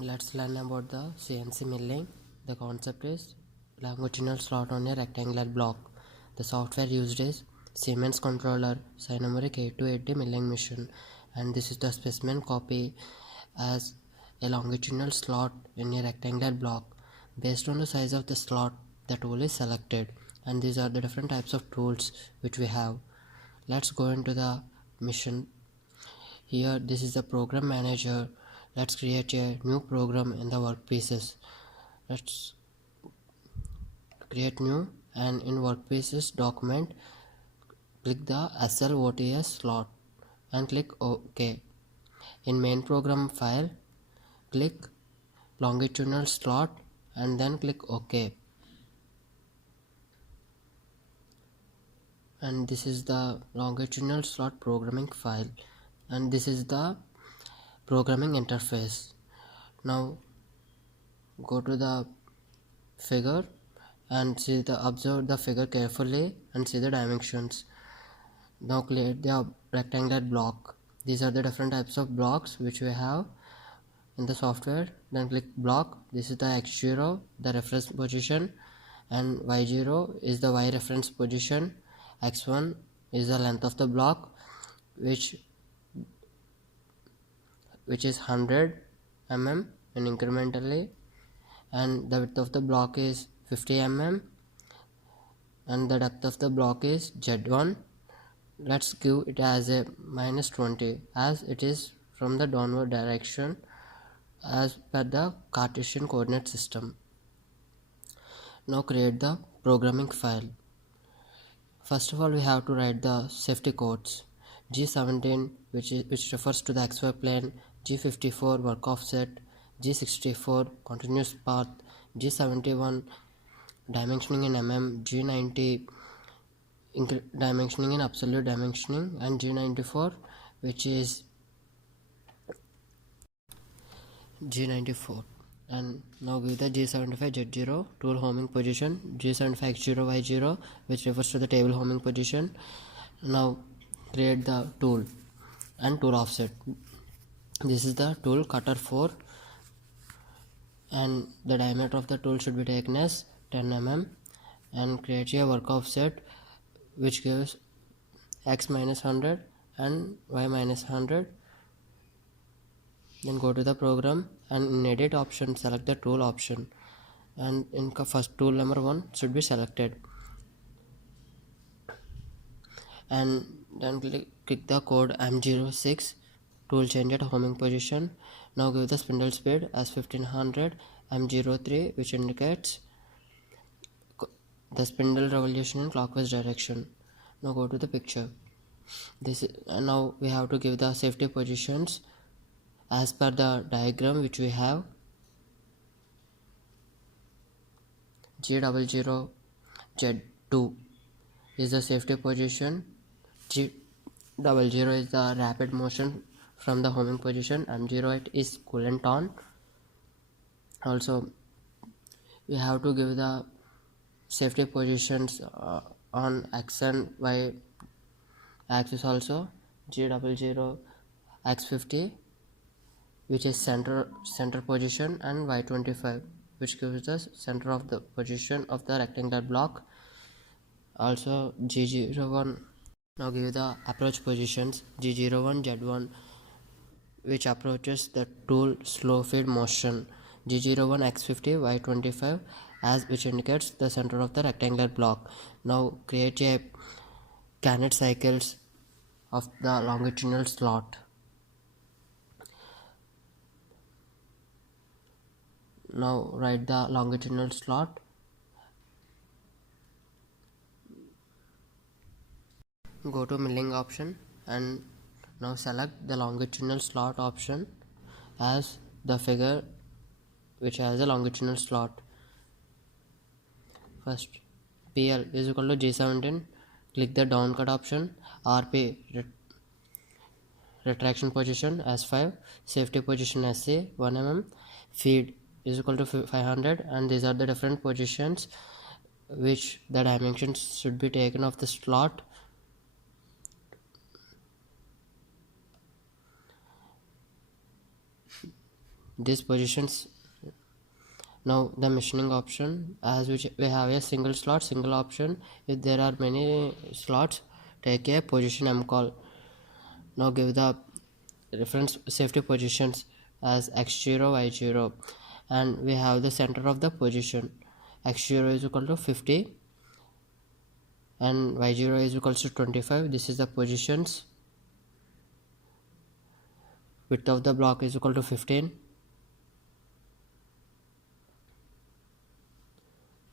Let's learn about the CNC milling. The concept is longitudinal slot on a rectangular block. The software used is Siemens controller Synomeric 8280 milling machine, and this is the specimen copy as a longitudinal slot in a rectangular block. Based on the size of the slot, the tool is selected, and these are the different types of tools which we have. Let's go into the mission. Here this is the program manager. Let's create a new program in the workpieces. Let's create new, and in workpieces document click the SLOTS slot and click OK. In main program file click longitudinal slot and then click OK. And this is the longitudinal slot programming file, and this is the programming interface. Now go to the figure and observe the figure carefully and see the dimensions. Now create the rectangular block. These are the different types of blocks which we have in the software. Then click block. This is the x0, the reference position, and y0 is the y reference position. X1 is the length of the block, which is 100 mm and incrementally, and the width of the block is 50 mm, and the depth of the block is Z1. Let's give it as a -20 as it is from the downward direction as per the Cartesian coordinate system. Now create the programming file. First of all, we have to write the safety codes. G17 which refers to the XY plane, G54 work offset, G64 continuous path, G71 dimensioning in mm, G90 dimensioning in absolute dimensioning, and G94 which is G94. And now give the G75 Z0 tool homing position, G75 X0 Y0 which refers to the table homing position. Now create the tool and tool offset. This is the tool cutter 4, and the diameter of the tool should be taken as 10 mm, and create a work offset which gives x minus 100 and y minus 100. Then go to the program and in edit option select the tool option, and in first tool number 1 should be selected, and then click the code M06 tool change at homing position. Now give the spindle speed as 1500, M03 which indicates the spindle revolution in clockwise direction. Now go to the picture. Now we have to give the safety positions as per the diagram which we have. G00 Z2 is the safety position, G00 is the rapid motion from the homing position, M08 is coolant on. Also we have to give the safety positions on x and y axis also. G00 X50 which is center position, and Y25 which gives the center of the position of the rectangular block. Also G01. Now give the approach positions, G01 Z1 which approaches the tool slow feed motion, G01 X50 Y25 as which indicates the center of the rectangular block. Now create a Carnot cycles of the longitudinal slot. Now write the longitudinal slot. Go to milling option and now select the longitudinal slot option as the figure which has a longitudinal slot. First PL is equal to G17, click the down cut option, RP retraction position as 5, safety position as C 1 mm, feed is equal to 500, and these are the different positions which the dimensions should be taken of the slot. these positions. Now the machining option, as which we have a single slot, single option. If there are many slots, take a position M call. Now give the reference safety positions as x0, y0, and we have the center of the position. X0 is equal to 50 and y0 is equal to 25. This is the positions. Width of the block is equal to 15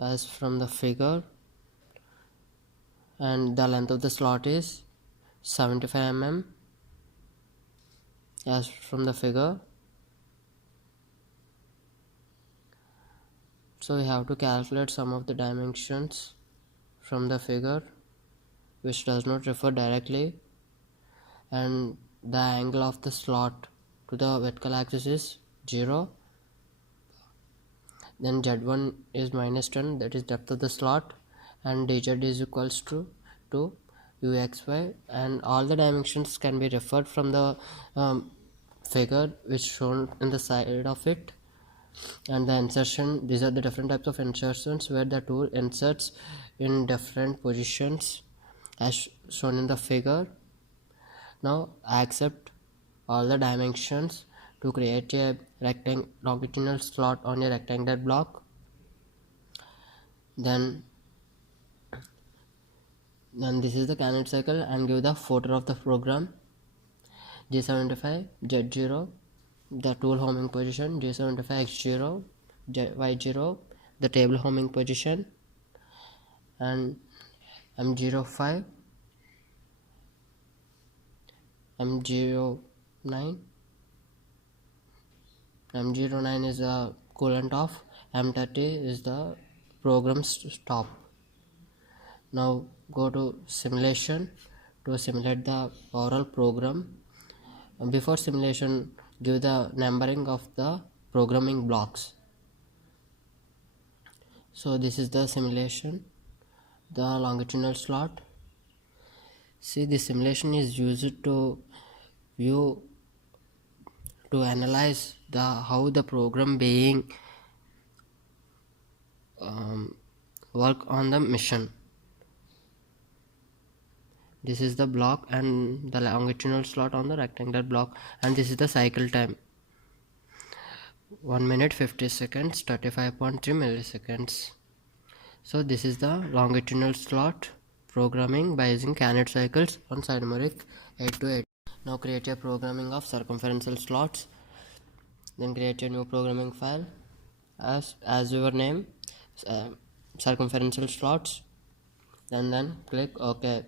as from the figure, and the length of the slot is 75 mm as from the figure. So we have to calculate some of the dimensions from the figure which does not refer directly, and the angle of the slot to the vertical axis is 0. Then Z1 is minus 10, that is depth of the slot, and dz is equals to 2 uxy, and all the dimensions can be referred from the figure which shown in the side of it. And the insertion, these are the different types of insertions where the tool inserts in different positions as shown in the figure. Now accept all the dimensions to create a longitudinal slot on a rectangular block. Then this is the candidate cycle, and give the footer of the program G75 Z0, the tool homing position, G75 X0 Y0, the table homing position, and M05 M09 M09 is the coolant off, M30 is the program stop. Now go to simulation to simulate the overall program. Before simulation, give the numbering of the programming blocks. So this is the simulation, the longitudinal slot. See, the simulation is used to view, to analyze the how the program being work on the mission. This is the block and the longitudinal slot on the rectangular block, and this is the cycle time, 1 minute 50 seconds 35.3 milliseconds. So this is the longitudinal slot programming by using candidate cycles on numeric 8 to 8. Now create a programming of circumferential slots, then create a new programming file as your name, circumferential slots, and then click OK.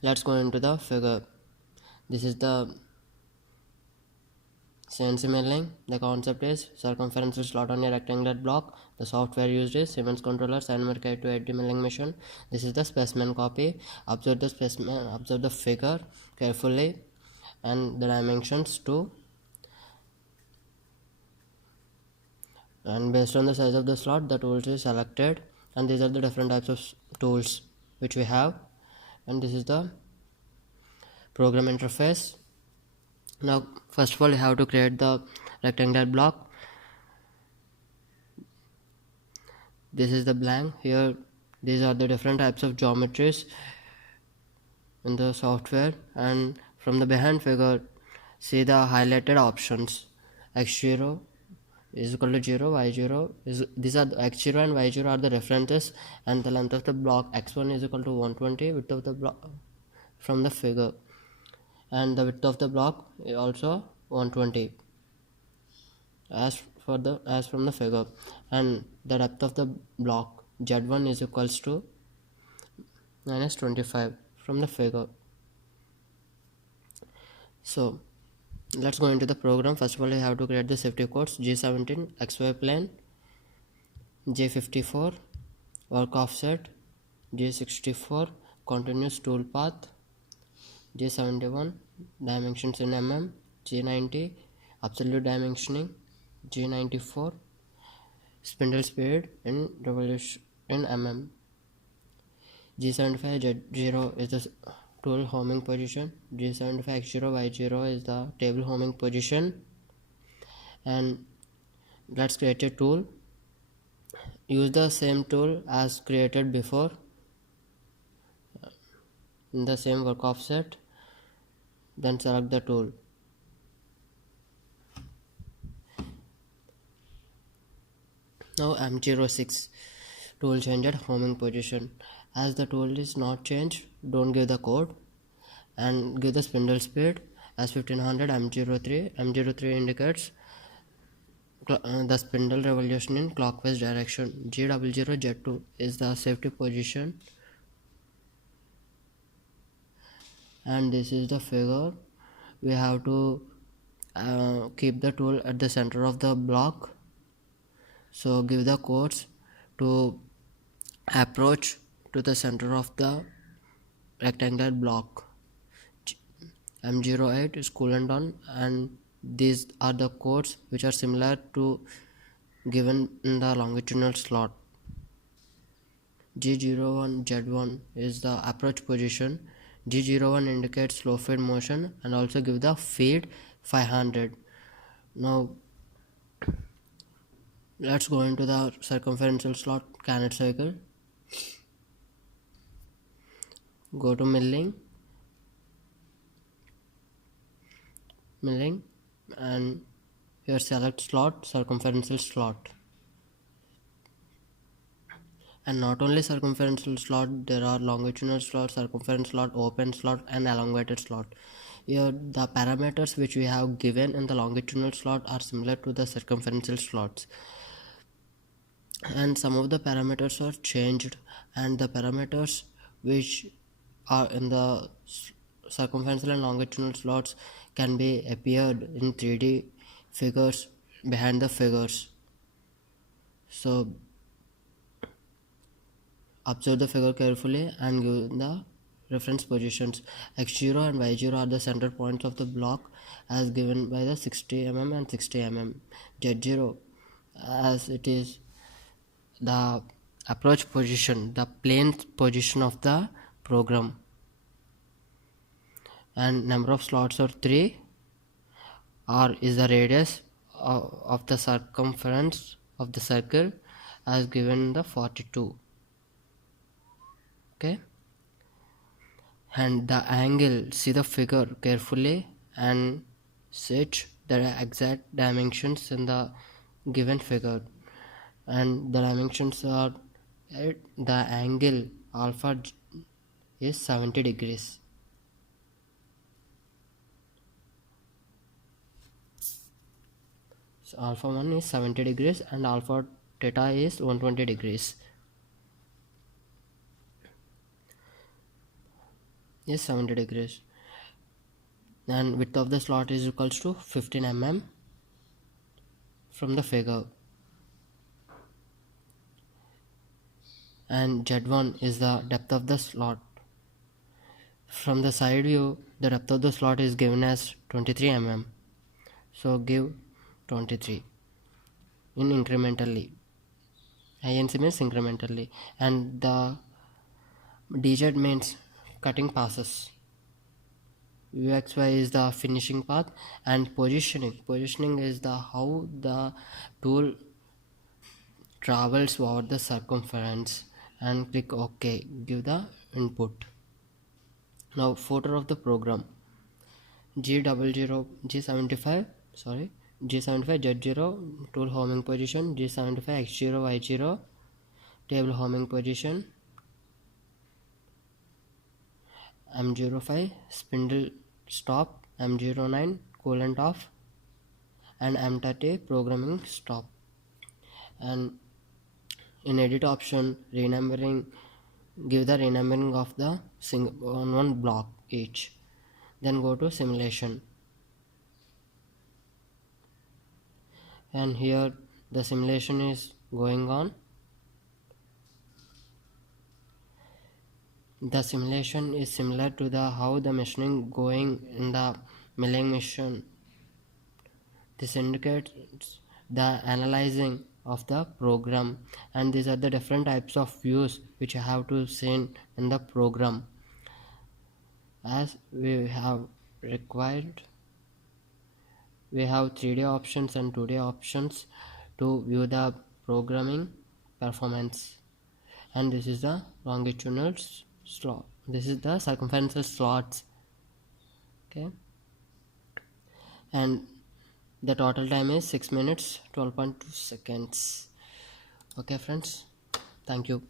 Let's go into the figure. This is the CNC milling. The concept is circumferential slot on a rectangular block. The software used is Siemens controller, numeric 8 to 8 milling machine. This is the specimen copy. Observe the specimen, observe the figure carefully and the dimensions too. And based on the size of the slot, the tools is selected, and these are the different types of tools which we have. And this is the program interface. Now first of all, you have to create the rectangular block. This is the blank. Here these are the different types of geometries in the software, and from the behind figure, see the highlighted options. X0 is equal to 0, Y0 is, these are the X0 and Y0 are the references, and the length of the block X1 is equal to 120, width of the block from the figure, and the width of the block is also 120 as from the figure, and the depth of the block Z1 is equals to minus 25 from the figure. So let's go into the program. First of all, you have to create the safety codes. G17 XY plane, G54 work offset, G64 continuous tool path, G71 dimensions in mm, G90 absolute dimensioning, G94 spindle speed in revolution in mm, G75 Z0 is the tool homing position, G75 X0 Y0 is the table homing position, And let's create a tool. Use the same tool as created before in the same work offset, then select the tool. Now M06 tool changed homing position. As the tool is not changed, don't give the code and give the spindle speed as 1500. M03 indicates the spindle revolution in clockwise direction. G00Z2 is the safety position, and this is the figure. We have to keep the tool at the center of the block, so give the codes to approach to the center of the rectangular block. M08 is coolant on, and these are the codes which are similar to given in the longitudinal slot. G01 Z1 is the approach position. G01 indicates slow feed motion and also give the feed 500. Now let's go into the circumferential slot Canet cycle. Go to milling, and here select slot, circumferential slot. And not only circumferential slot, there are longitudinal slot, circumference slot, open slot, and elongated slot. Here the parameters which we have given in the longitudinal slot are similar to the circumferential slots, and some of the parameters are changed, and the parameters which are in the circumferential and longitudinal slots can be appeared in 3D figures behind the figures. So observe the figure carefully and give the reference positions. X0 and Y0 are the center points of the block as given by the 60 mm and 60 mm. Z0 as it is the approach position, the plane position of the program, and number of slots are 3. R is the radius of the circumference of the circle as given in the 42. Okay, and the angle, see the figure carefully and set the exact dimensions in the given figure, and the dimensions are the angle alpha is 70 degrees. So alpha 1 is 70 degrees and alpha theta is 120 degrees. Is 70 degrees, and width of the slot is equals to 15 mm from the figure, and Z1 is the depth of the slot. From the side view, the depth of the slot is given as 23 mm, so give 23 in incrementally. INC means incrementally, and the DZ means cutting passes. UXY is the finishing path, and positioning is the how the tool travels over the circumference, and click OK, give the input. Now footer of the program, G75 Z0 tool homing position, G75 X0 Y0 table homing position, M05 spindle stop, M09 coolant off, and M30 programming stop. And in edit option, renumbering, give the renumbering of the one block each. Then go to simulation, and here the simulation is going on. The simulation is similar to the how the machining going in the milling machine. This indicates the analyzing of the program, and these are the different types of views which I have to see in the program as we have required. we have 3D options and 2D options to view the programming performance. And this is the longitudinal slot, this is the circumferential slots. Okay, and the total time is 6 minutes 12.2 seconds. Okay friends, thank you.